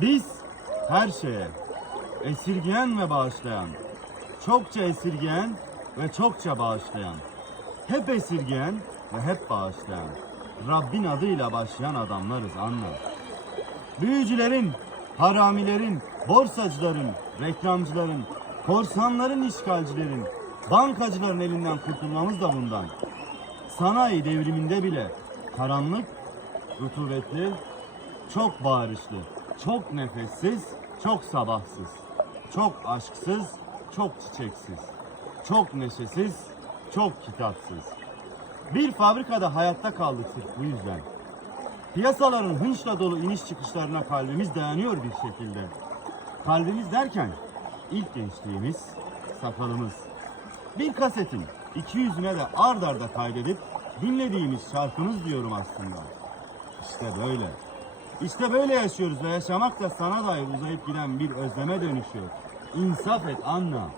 Biz her şeye esirgeyen ve bağışlayan, çokça esirgeyen ve çokça bağışlayan, hep esirgeyen ve hep bağışlayan, Rabbin adıyla başlayan adamlarız anla. Büyücülerin, haramilerin, borsacıların, reklamcıların, korsanların, işgalcilerin, bankacıların elinden kurtulmamız da bundan. Sanayi devriminde bile karanlık, rutubetli, çok bağırışlı, çok nefessiz, çok sabahsız, çok aşksız, çok çiçeksiz, çok neşesiz, çok kitapsız. Bir fabrikada hayatta kaldık sırf bu yüzden. Piyasaların hınçla dolu iniş çıkışlarına kalbimiz dayanıyor bir şekilde. Kalbimiz derken ilk gençliğimiz, sakalımız. Bir kasetin iki yüzüne de ard arda kaydedip dinlediğimiz şarkımız diyorum aslında. İşte böyle. İşte böyle yaşıyoruz ve yaşamak da sana dair uzayıp giden bir özleme dönüşüyor. İnsaf et Anna.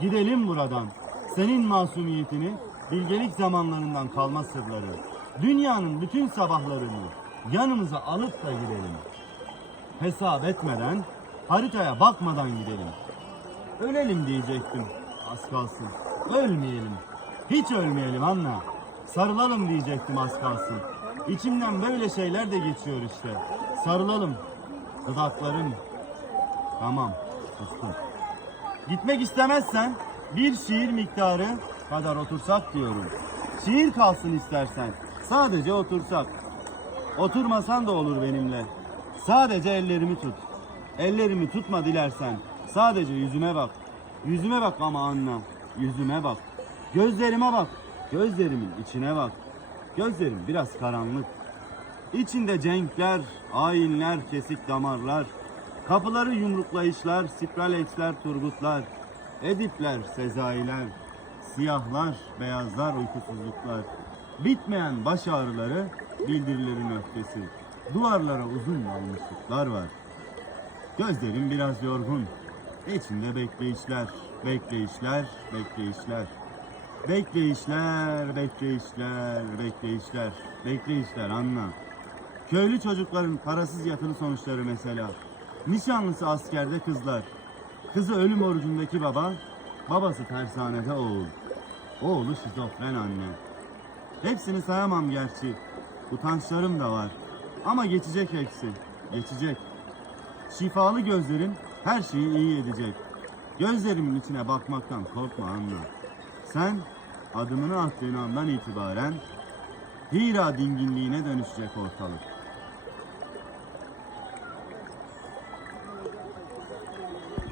Gidelim buradan. Senin masumiyetini, bilgelik zamanlarından kalma sırları, dünyanın bütün sabahlarını yanımıza alıp da gidelim. Hesap etmeden, haritaya bakmadan gidelim. Ölelim diyecektim. Az kalsın. Ölmeyelim. Hiç ölmeyelim Anna. Sarılalım diyecektim az kalsın. İçimden böyle şeyler de geçiyor işte. Sarılalım. Dudaklarım. Tamam. Sustum. Gitmek istemezsen bir şiir miktarı kadar otursak diyorum. Şiir kalsın istersen. Sadece otursak. Oturmasan da olur benimle. Sadece ellerimi tut. Ellerimi tutma dilersen. Sadece yüzüme bak. Yüzüme bak ama Anna. Yüzüme bak. Gözlerime bak. Gözlerimin içine bak. Gözlerim biraz karanlık. İçinde cenkler, ayinler, kesik damarlar. Kapıları yumruklayışlar, spralexler, turgutlar. Edipler, sezailer. Siyahlar, beyazlar, uykusuzluklar. Bitmeyen baş ağrıları, bildirilerin öfkesi. Duvarlara uzun yanlışlıklar var. Gözlerim biraz yorgun. İçinde bekleyişler, bekleyişler, bekleyişler. Bekleyişler, bekleyişler, bekleyişler, bekleyişler anla. Köylü çocukların parasız yatılı sonuçları mesela. Nişanlısı askerde kızlar. Kızı ölüm orucundaki baba, babası tersanede oğul. Oğlu şizofren anne. Hepsini sayamam gerçi. Utançlarım da var. Ama geçecek hepsi. Geçecek. Şifalı gözlerin her şeyi iyi edecek. Gözlerimin içine bakmaktan korkma anla. Sen adımını attığın andan itibaren Hira dinginliğine dönüşecek ortalık.